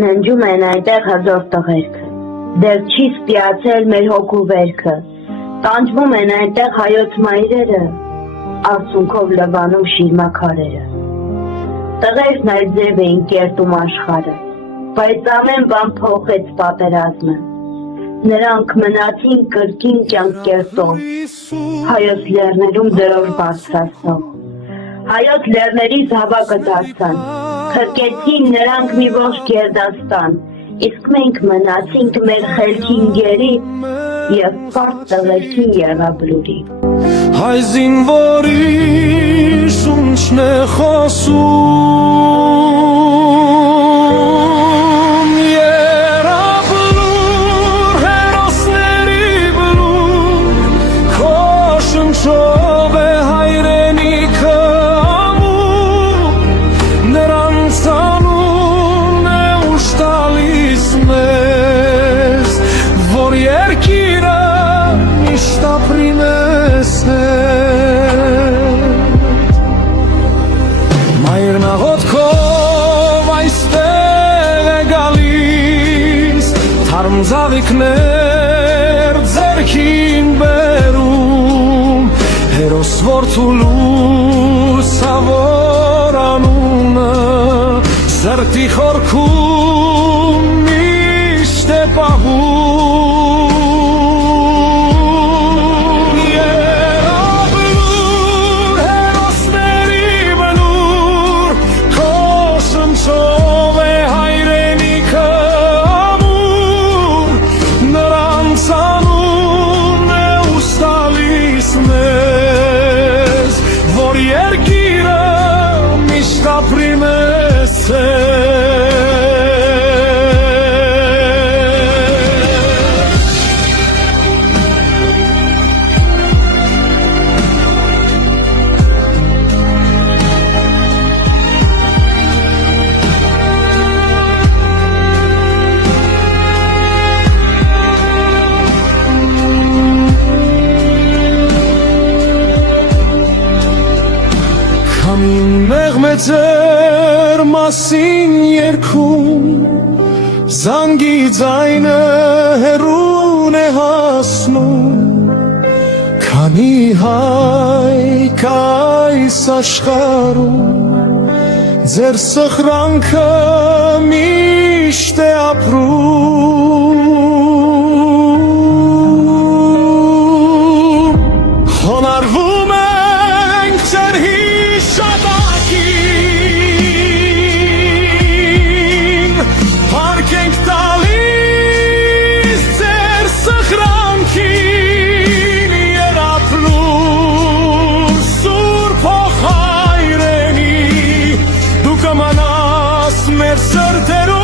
Ննջում են այնտեղ հզոր տղերքը, դեռ չի սպիացել մեր հոգու վերքը, տանջվում են այնտեղ հայոց մայրերը, արցունքով լվանում շիրմաքարերը։ Տղերքն այլ ձև էին կերտում աշխարհը, բայց ամեն բան փոխեց պատերազմը։ Նրանք մնացին կրկին կյանք կերտող, հայոց լեռներում դրոր բարձրացնող, հայոց լեռներից հավաքը դարձան, խրկեցին նրանք մի ողջ գերդաստան, իսկ մենք մնացինք մեր խելքին գերի և պարտ տղերքին եռաբլուրի։ Հայ զինվորի շունչն է խոսում, եռաբլուր հերոսների բլուր, քո շնչով է հայրենիքը ամուր, նրանց անունն է ուժ տալիս մեզ, որ երկիրը միշտ ապրի մեզ հետ։ Մայրն աղոթքով այստեղ է գալիս, թարմ ծաղիկներ ձեռքին բերում, հերոս որդու լուսավոր անունը սրտի խորքում միշտ է պահում։ Եռաբլուր հերոսների բլուր, քո շնչով է հայրենիքը ամուր, նրանց անունն է ուժ տալիս մեզ, որ երկիրը միշտ ապրի մեզ հետ։ Քամին մեղմ է ձեր մասին երգում, զանգի ձայնը հեռուն է հասնում, քանի հայ կա այս աշխարհում, ձեր սխրանքը միշտ է ապրում։ Խոնարհվում ենք ձեր հիշատակին, փառք ենք տալիս ձեր սխրանքին, եռաբլուր սուրբ հող հայրենի, դու կմնաս մեր սրտերում